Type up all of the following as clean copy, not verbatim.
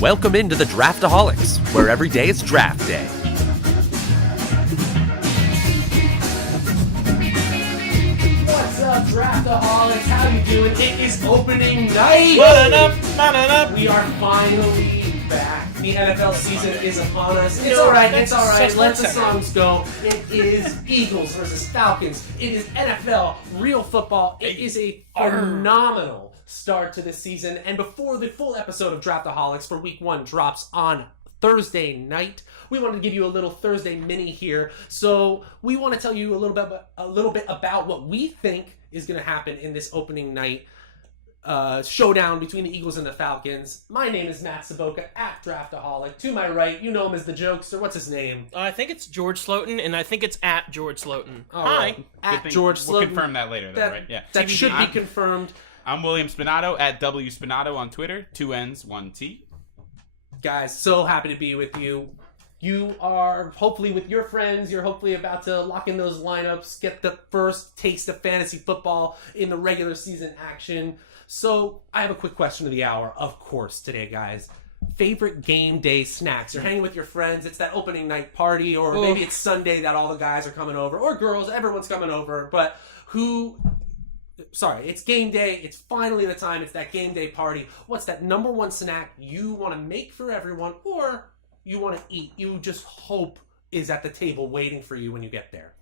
Welcome into the Draftaholics, where every day is draft day. What's up, Draftaholics? How you doing? It is opening night! We are finally back. The NFL season is upon us. It's alright, it's alright. Let the songs go. It is Eagles versus Falcons. It is NFL, real football. It is a phenomenal start to the season. And before the full episode of Draftaholics for week 1 drops on Thursday night, we wanted to give you a little Thursday mini here. So we want to tell you a little bit about what we think is going to happen in this opening night showdown between the Eagles and the Falcons. My name is Matt Saboka at Draftaholic. To my right, you know him as the Jokester. What's his name? I think it's George Slotin, and I think it's at George Slotin. Hi. At George Slotin. We'll confirm that later, though, right? Yeah. That should be confirmed. I'm William Spinato at W Spinato on Twitter. 2 N's, 1 T. Guys, so happy to be with you. You are hopefully with your friends. You're hopefully about to lock in those lineups, get the first taste of fantasy football in the regular season action. So I have a quick question of the hour, of course, today, guys. Favorite game day snacks? You're hanging with your friends. It's that opening night party, or maybe it's Sunday that all the guys are coming over, or girls. Everyone's coming over. But it's game day. It's finally the time. It's that game day party. What's that number one snack you want to make for everyone, or you want to eat, you just hope is at the table waiting for you when you get there?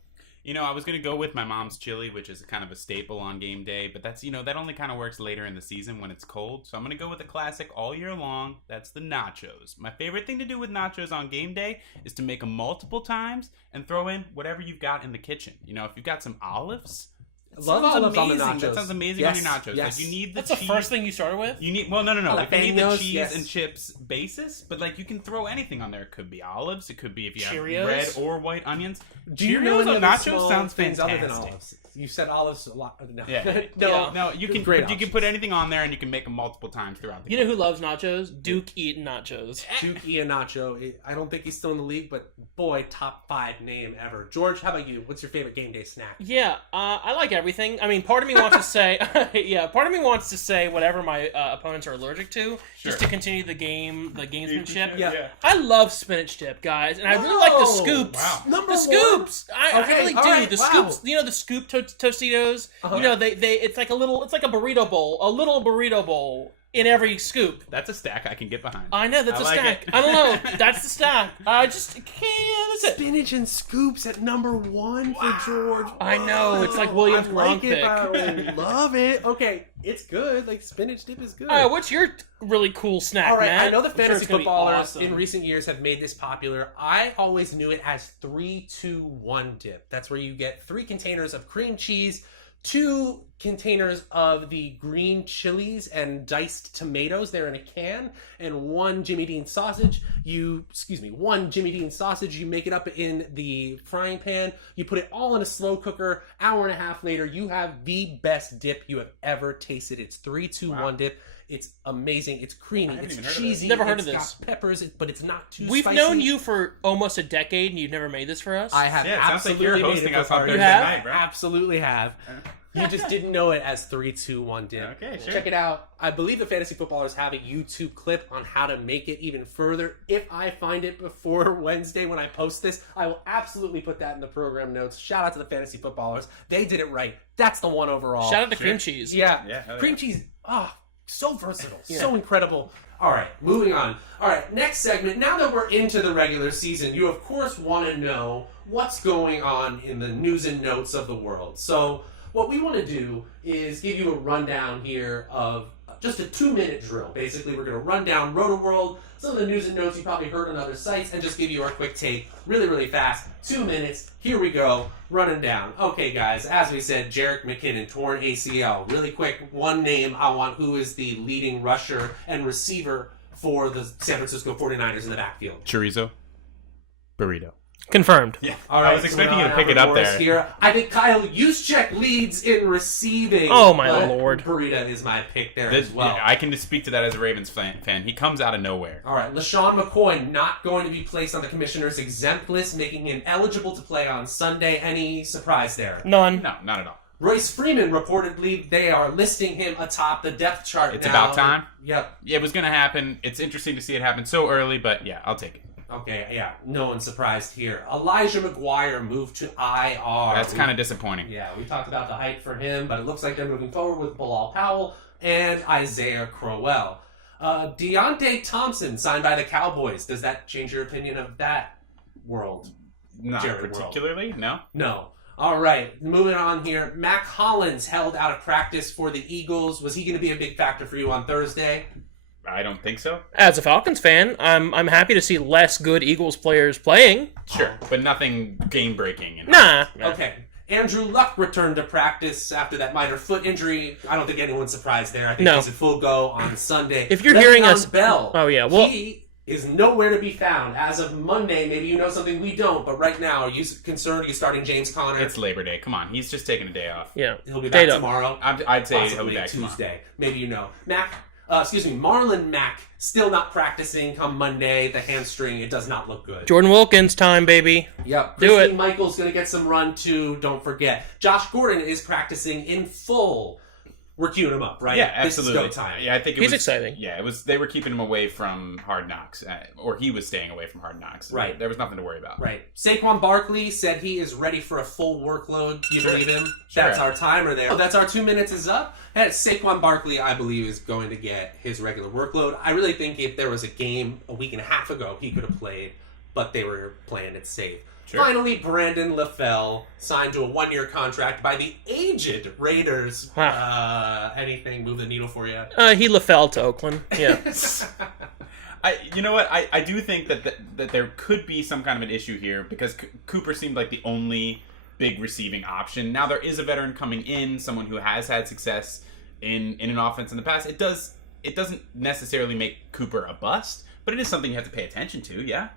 You know, I was going to go with my mom's chili, which is kind of a staple on game day, but that's, that only kind of works later in the season when it's cold. So I'm going to go with a classic all year long. That's the nachos. My favorite thing to do with nachos on game day is to make them multiple times and throw in whatever you've got in the kitchen. If you've got some olives, Love olives on the nachos. That sounds amazing on your nachos. Yes. Like, you need the That's cheese. the first thing you started with? You need no. Like You need the bangos, cheese and chips basis, but you can throw anything on there. It could be olives. It could be if you Cheerios? have red or white onions. Do you know Cheerios any on other nachos small sounds things fantastic. other than olives? You said olives a lot. No, Yeah. no. You can. Great But you can put anything on there, and you can make them multiple times throughout the You know who loves nachos? Duke eating nachos. Duke Ianacho. I don't think he's still in the league, but boy, top 5 name ever. George, how about you? What's your favorite game day snack? Yeah, I like everything. I mean, part of me wants to say, whatever my opponents are allergic to, just to continue the gamesmanship. Yeah. I love spinach dip, guys, and I really like the scoops. Wow. Number The scoops. I really do. Right, The wow. scoops. The scoop Tostitos. It's like a burrito bowl, a little burrito bowl in every scoop. That's a stack I can get behind. I know that's a like stack. it. I don't know. That's the stack. I just can't. That's it. Spinach and scoops at number 1 for George. I know, it's like William's I like wrong it. pick. I love it. Okay, it's good. Like, spinach dip is good. What's your really cool snack, All right, Matt? I know the I'm sure fantasy it's gonna be footballers awesome. in recent years have made this popular. I always knew it as 3-2-1 dip. That's where you get 3 containers of cream cheese, 2 containers of the green chilies and diced tomatoes. They're in a can, and 1 Jimmy Dean sausage. 1 Jimmy Dean sausage. You make it up in the frying pan. You put it all in a slow cooker. Hour and a half later, you have the best dip you have ever tasted. It's 3-2-1 dip. It's amazing. It's creamy. It's cheesy. Never heard of this. It's got peppers, but it's not too We've spicy. known you for almost a decade, and you've never made this for us. I have Yeah, it sounds like absolutely you're made it hosting for us on parties. Thursday have? night, bro. Absolutely have. You just didn't know it as 3-2-1 dip. Okay, sure. Check it out. I believe the fantasy footballers have a YouTube clip on how to make it even further. If I find it before Wednesday when I post this, I will absolutely put that in the program notes. Shout out to the fantasy footballers. They did it right. That's the one overall. Shout out to cream cheese. Yeah. hell Cream yeah. cheese. So versatile. So incredible. All right, moving on. All right, next segment. Now that we're into the regular season, you of course want to know what's going on in the news and notes of the world. So what we want to do is give you a rundown here of just a 2-minute drill. Basically, we're going to run down Roto-World, some of the news and notes you probably heard on other sites, and just give you our quick take really, really fast. 2 minutes. Here we go. Running down. Okay, guys, as we said, Jerick McKinnon, torn ACL. Really quick, one name I want. Who is the leading rusher and receiver for the San Francisco 49ers in the backfield? Chorizo. Burrito. Confirmed. Yeah. All I right, was so expecting we're you to on pick it Albert up Morris there. Here. I think Kyle Juszczyk leads in receiving. Oh, my but Lord. Burrito is my pick there as well. Yeah, I can just speak to that as a Ravens fan. He comes out of nowhere. All right, LaShawn McCoy not going to be placed on the commissioner's exempt list, making him eligible to play on Sunday. Any surprise there? None. No, not at all. Royce Freeman, reportedly, they are listing him atop the depth chart It's now. about time. Yep. Yeah, it was going to happen. It's interesting to see it happen so early, but yeah, I'll take it. Okay, yeah. No one's surprised here. Elijah McGuire moved to IR. That's kind of disappointing. Yeah, we talked about the hype for him, but it looks like they're moving forward with Bilal Powell and Isaiah Crowell. Deontay Thompson signed by the Cowboys. Does that change your opinion of that world? Not Jared particularly, no. No. All right, moving on here. Mac Hollins held out of practice for the Eagles. Was he going to be a big factor for you on Thursday? I don't think so. As a Falcons fan, I'm happy to see less good Eagles players playing. Sure, but nothing game-breaking. Nah. Okay. Andrew Luck returned to practice after that minor foot injury. I don't think anyone's surprised there. I think he's at full go on Sunday. If you're hearing us... Bell, Oh, yeah. Well, he is nowhere to be found. As of Monday, maybe you know something we don't, but right now, are you concerned? Are you starting James Conner? It's Labor Day. Come on, he's just taking a day off. yeah. He'll be back Data. tomorrow. I'd say he'll Possibly be back Tuesday. tomorrow. Maybe you know. Marlon Mack, still not practicing come Monday. The hamstring, it does not look good. Jordan Wilkins time, baby. Yep. Do Christine it. Michael's going to get some run, too. Don't forget. Josh Gordon is practicing in full. We're queuing him up, right? Yeah, absolutely. This is go time. Yeah, I think He's exciting. Yeah, it was. They were keeping him away from Hard Knocks, or he was staying away from Hard Knocks. Right. There was nothing to worry about. Right. Saquon Barkley said he is ready for a full workload. Do you believe him? Sure. That's our timer there. That's our 2 minutes is up. And Saquon Barkley, I believe, is going to get his regular workload. I really think if there was a game a week and a half ago, he could have played, but they were playing it safe. Sure. Finally, Brandon LaFell signed to a 1-year contract by the aged Raiders. Wow. Anything move the needle for you? He fell to Oakland. Yeah. You know what? I do think that there could be some kind of an issue here because Cooper seemed like the only big receiving option. Now there is a veteran coming in, someone who has had success in an offense in the past. It doesn't necessarily make Cooper a bust, but it is something you have to pay attention to. Yeah.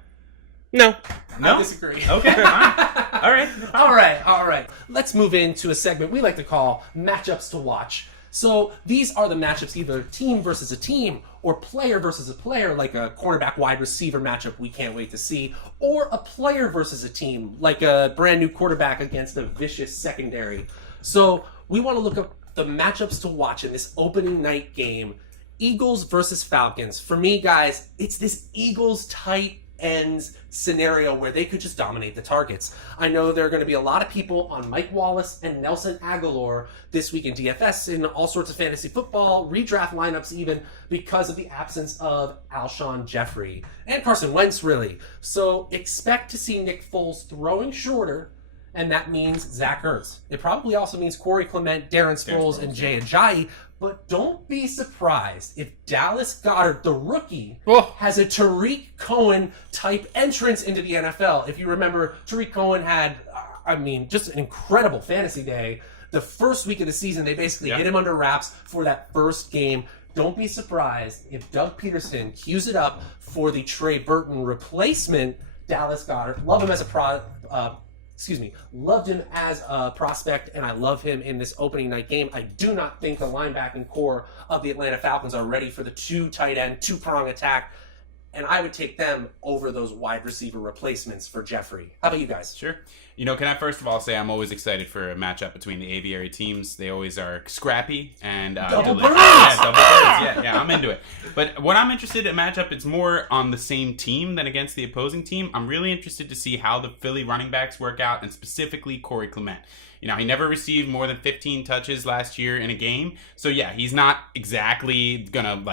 No. I disagree. Okay. Fine. All right. All right. Let's move into a segment we like to call matchups to watch. So these are the matchups, either team versus a team or player versus a player, like a quarterback wide receiver matchup we can't wait to see, or a player versus a team, like a brand new quarterback against a vicious secondary. So we want to look up the matchups to watch in this opening night game. Eagles versus Falcons. For me, guys, it's this Eagles tight ends scenario where they could just dominate the targets. I know there are going to be a lot of people on Mike Wallace and Nelson Aguilar this week in DFS, in all sorts of fantasy football, redraft lineups even, because of the absence of Alshon Jeffrey and Carson Wentz, really. So expect to see Nick Foles throwing shorter, and that means Zach Ertz. It probably also means Corey Clement, Darren Sproles, and Jay Ajayi. But don't be surprised if Dallas Goedert, the rookie, has a Tariq Cohen type entrance into the NFL. If you remember, Tariq Cohen had, just an incredible fantasy day. The first week of the season, they basically hit him under wraps for that first game. Don't be surprised if Doug Peterson cues it up for the Trey Burton replacement, Dallas Goedert. Love him as a prospect, and I love him in this opening night game. I do not think the linebacking core of the Atlanta Falcons are ready for the two tight end, two-prong attack, and I would take them over those wide receiver replacements for Jeffrey. How about you guys? Sure. Can I first of all say I'm always excited for a matchup between the aviary teams. They always are scrappy and double birds! Yeah, double birds. Yeah, I'm into it. But what I'm interested in matchup, it's more on the same team than against the opposing team. I'm really interested to see how the Philly running backs work out, and specifically Corey Clement. He never received more than 15 touches last year in a game. So yeah, he's not exactly gonna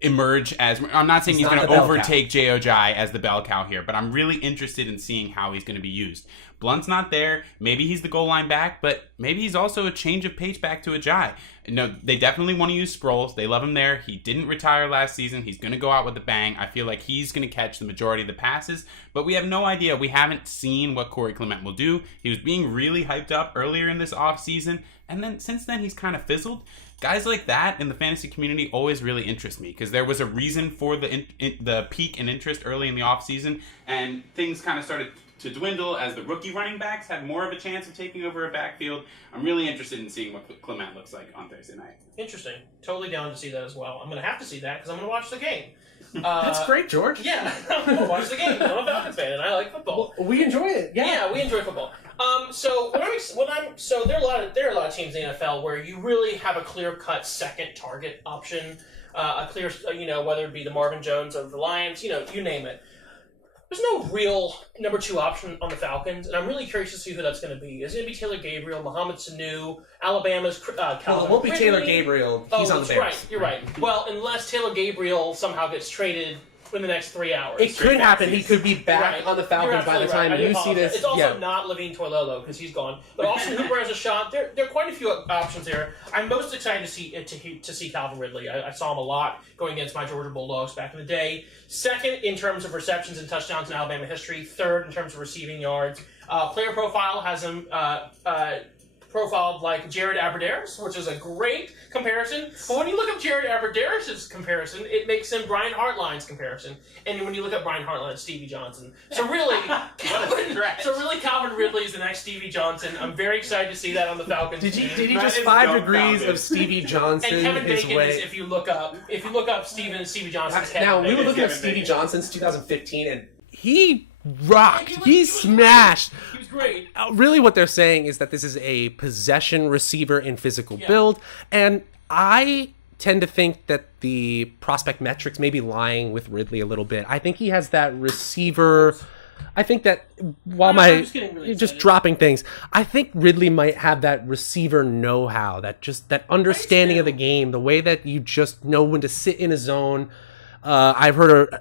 emerge as, I'm not saying he's going to overtake Jay Ajayi as the bell cow here, but I'm really interested in seeing how he's going to be used. Blunt's not there. Maybe he's the goal line back, but maybe he's also a change of pace back to Ajayi. No, they definitely want to use Sproles. They love him there. He didn't retire last season. He's going to go out with a bang. I feel like he's going to catch the majority of the passes, but we have no idea. We haven't seen what Corey Clement will do. He was being really hyped up earlier in this offseason, and then since then he's kind of fizzled. Guys like that in the fantasy community always really interest me because there was a reason for the peak in interest early in the offseason, and things kind of started to dwindle as the rookie running backs had more of a chance of taking over a backfield. I'm really interested in seeing what Clement looks like on Thursday night. Interesting. Totally down to see that as well. I'm going to have to see that because I'm going to watch the game. That's great, George. Yeah, I watch the game. I'm a Falcons fan, and I like football. We enjoy it. Yeah, we enjoy football. So there are a lot of teams in the NFL where you really have a clear-cut second target option, a clear, whether it be the Marvin Jones of the Lions, you name it. There's no real number 2 option on the Falcons, and I'm really curious to see who that's going to be. Is it going to be Taylor Gabriel, Mohamed Sanu, Alabama's Calvin Well, it won't be Ridley? Taylor Gabriel. He's on the Bears. Right, you're right. Well, unless Taylor Gabriel somehow gets traded in the next 3 hours. It could happen. He could be back on the Falcons by the time you see this. It's also not Levine Toilolo because he's gone. But Austin Hooper has a shot. There are quite a few options there. I'm most excited to see Calvin Ridley. I saw him a lot going against my Georgia Bulldogs back in the day. Second in terms of receptions and touchdowns in Alabama history. Third in terms of receiving yards. Player profile has him profiled like Jared Aberdeen's, which is a great comparison. But when you look up Jared Aberdeen's comparison, it makes him Brian Hartline's comparison. And when you look up Brian Hartline, Stevie Johnson. So really, Calvin Ridley is the next Stevie Johnson. I'm very excited to see that on the Falcons. Did he just 5 degrees of Stevie Johnson? And Kevin his Bacon way? is if you look up Stevie Johnson's Now we were looking at Stevie Johnson since 2015, and he rocked. He smashed. He was great. Really what they're saying is that this is a possession receiver in physical build, and I tend to think that the prospect metrics may be lying with Ridley a little bit. I think he has that receiver. I think that just dropping things, I think Ridley might have that receiver know-how, that understanding of the game, the way that you just know when to sit in a zone. I've heard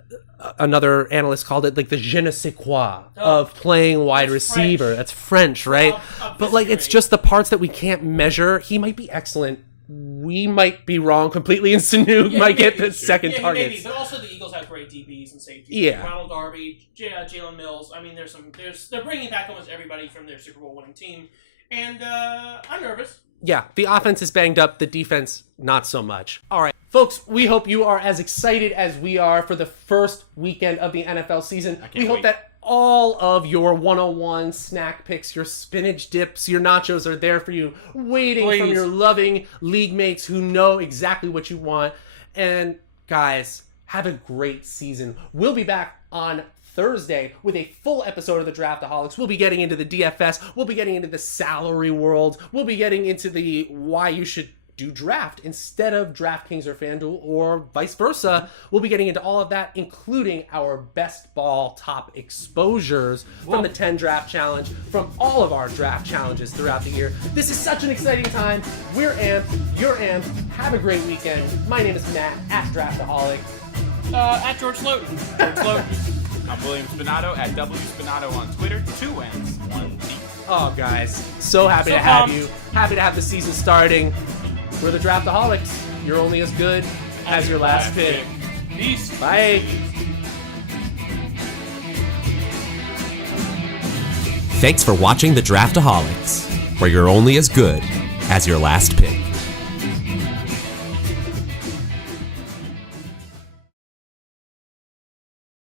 another analyst called it like the je ne sais quoi of playing wide receiver. French. That's French, right? But like it's just the parts that we can't measure. He might be excellent. We might be wrong completely, and Sanu might get the second target. Maybe, but also the Eagles have great DBs and safeties. Yeah. Ronald Darby, Jalen Mills. I mean, they're bringing back almost everybody from their Super Bowl winning team, and I'm nervous. Yeah, the offense is banged up, the defense not so much. All right, folks, we hope you are as excited as we are for the first weekend of the NFL season. We hope that all of your 101 snack picks, your spinach dips, your nachos are there for you, waiting from your loving league mates who know exactly what you want. And guys, have a great season. We'll be back on Thursday with a full episode of the Draftaholics. We'll be getting into the DFS. We'll be getting into the salary world. We'll be getting into the why you should do draft instead of DraftKings or FanDuel or vice versa. We'll be getting into all of that, including our best ball top exposures from the 10 draft challenge, from all of our draft challenges throughout the year. This is such an exciting time. We're amped. You're amped. Have a great weekend. My name is Matt at Draftaholic. At George Sloten. George Sloten. I'm William Spinato at W Spinato on Twitter. 2 N's, 1 T. Oh, guys, so happy to have you. Happy to have the season starting. We're the Draftaholics. You're only as good as your last pick. Peace. Bye. Thanks for watching the Draftaholics, where you're only as good as your last pick.